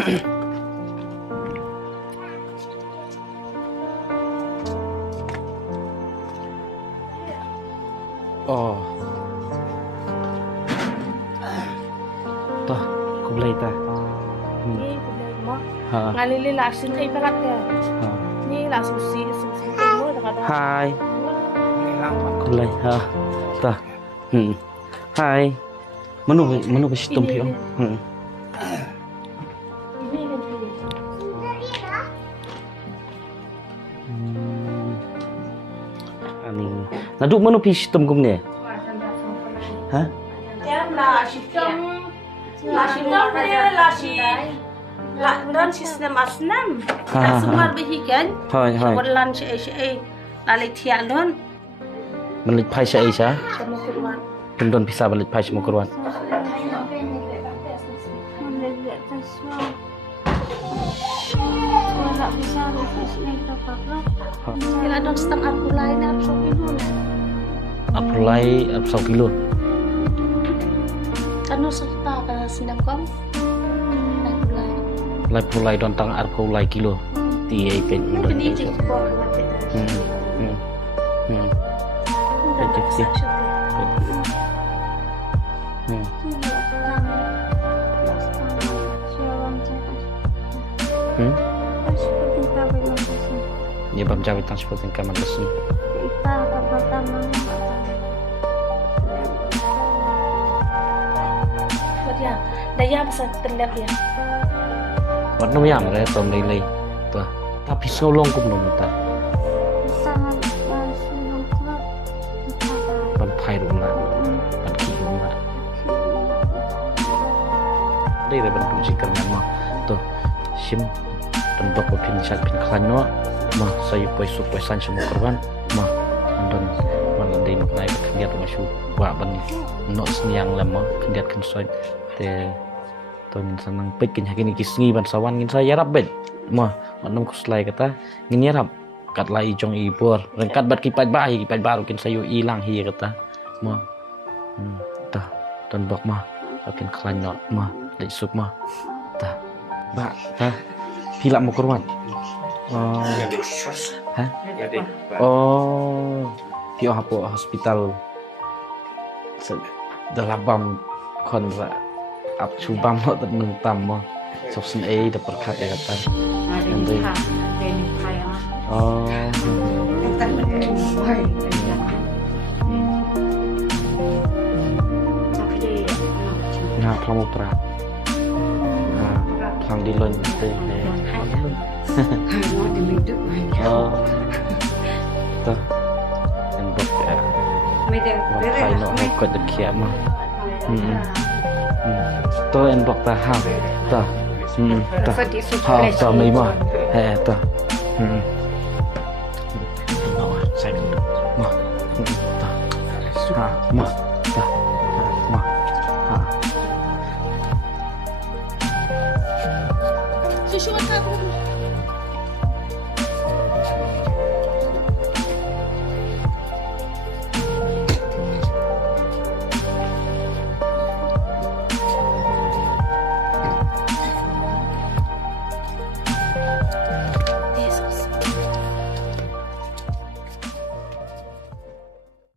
Oh. Toh, kublai ta. Ni kublai mo. Ha. Ngalili lasin ay pakat ka. Ha. Ni lasin si mo nakada. Hai. Kublai ha. Ta. Hai. Manu ba si Tumpio? Ini kan Ani. Naduk manu pi sistem kum ni? Ha? Jam la sistem la don sistem asnam. Asmar behikan. Hai hai. Walan si lalik tialon. Balik pai sa Asia. Sama kurwan. Pendon bisa balik pai semua kurwan. Wala bisa refresh na ito pakrok. Kila don stang arkulay na arso pinun. Aprulai 1 kilo. Ano sa ta ka sindam kom? Arkulay. Lai pulai don tang arpulai kilo. Ti ai pen. Pwede cik po mati. Cik sih. Dia bam jawit tang seperti kamar lesun. Ya, daya bisa terlihat ya. Warna yang ada tom lele. Tuh. Tapi solong kum nom ta. Ban pai rumah. Ban ki rumah. Đây là ban kunci kerana mah. Tuh. Sim dan dok pin chat pin klanyo. Mah saya poi su poi san semua korban. Mah dan mana dei nok naik kendiat masuk. Wa ban no sniang lama kendiat kan soy. Te ton sanang pek kin hakini kisngi ban sawan ngin saya rap bet. Mah manam kuslai kata ngin yarap kat lai jong ibor rengkat bat kipat baru kin sayu ilang hi kata. Mah tah ton bok mah akin klanyo mah dei sup mah. Tah. Ba tah hilak mo kurwan. Oh. Hah? Oh. Pio hapo hospital. Dalam bam konra ap chubam ho tad nung tam mo. Sok sin ai da perkat ya kata. Nanti. Oh. Nah, kamu pernah. Nah, sang di lon itu. Oh. Tuh. Tembok ya. Kai no ko de kia mah. Tuh enbok ta ha. Tuh. Tuh. Ha, tuh mai mah. Tuh. No, saya mah. Tuh. Ha, mah.